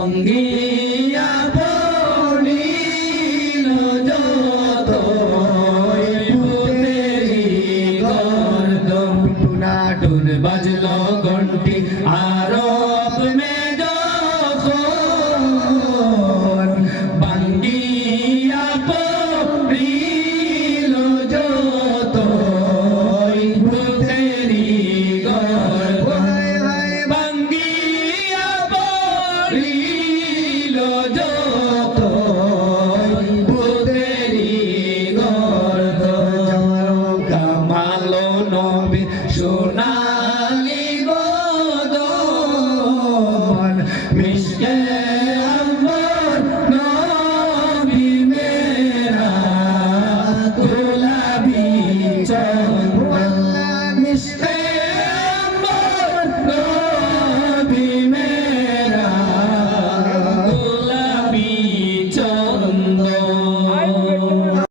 ভাঙ্গিয়া বলিল যত পুতেরি গর্দম। বাজল ঘন্টি আর door.